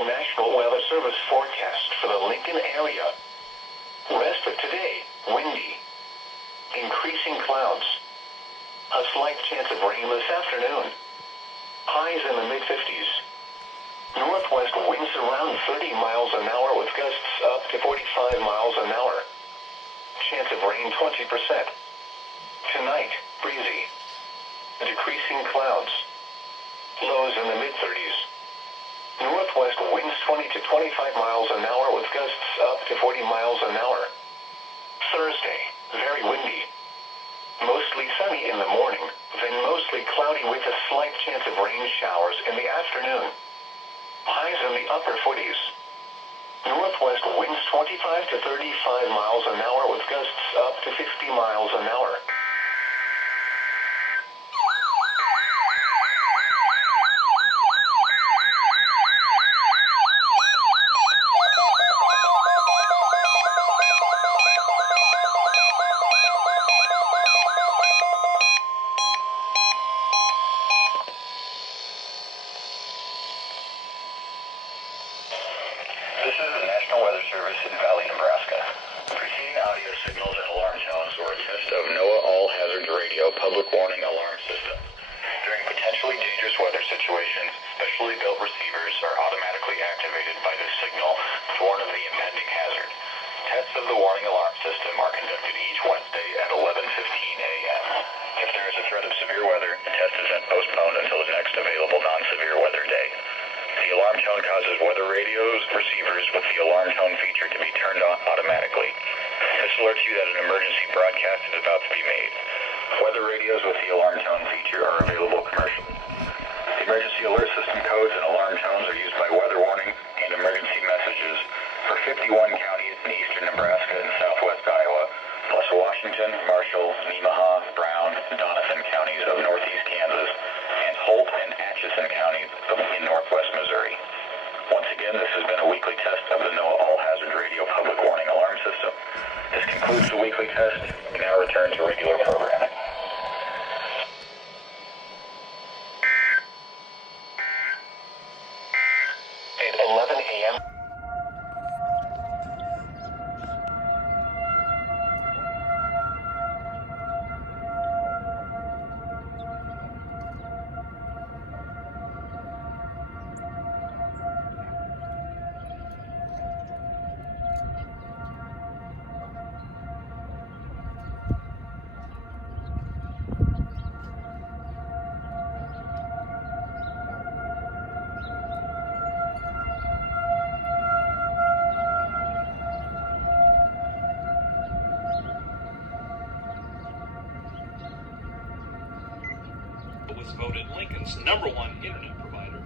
official National Weather Service forecast for the Lincoln area. Rest of today, windy. Increasing clouds. A slight chance of rain this afternoon. Highs in the mid-50s. Northwest winds around 30 miles an hour with gusts up to 45 miles an hour. Chance of rain 20%. Tonight, breezy. Decreasing clouds. Lows in the mid-30s. Northwest winds 20 to 25 miles an hour with gusts up to 40 miles an hour. Thursday, very windy. Mostly sunny in the morning, then mostly cloudy with a slight chance of rain showers in the afternoon. Highs in the upper 40s. Northwest winds 25 to 35 miles an hour with gusts up to 50 miles an hour. This is the National Weather Service in Valley, Nebraska. Preceding audio signals and alarm tones were a test of NOAA All-Hazards Radio Public Warning Alarm System. During potentially dangerous weather situations, specially built receivers are automatically activated by this signal to warn of the impending hazard. Tests of the warning alarm system are conducted each Wednesday at 11:15 a.m. If there is a threat of severe weather, the test is then postponed until the next available non-severe weather day. The alarm tone causes weather radios receivers with the alarm tone feature to be turned on automatically. This alerts you that an emergency broadcast is about to be made. Weather radios with the alarm tone feature are available commercially. The emergency alert system codes and alarm tones are used by weather warning and emergency messages for 51 counties in eastern Nebraska and southwest Iowa, plus Washington, Marshall, Nemaha, Brown, and Doniphan counties of northeast Kansas, and Holt and Atchison counties in northwest Missouri. Once again, this has been a weekly test of the NOAA All-Hazards Radio Public Warning Alarm System. This concludes the weekly test. We now return to regular programming. At 11 a.m. was voted Lincoln's #1 internet provider.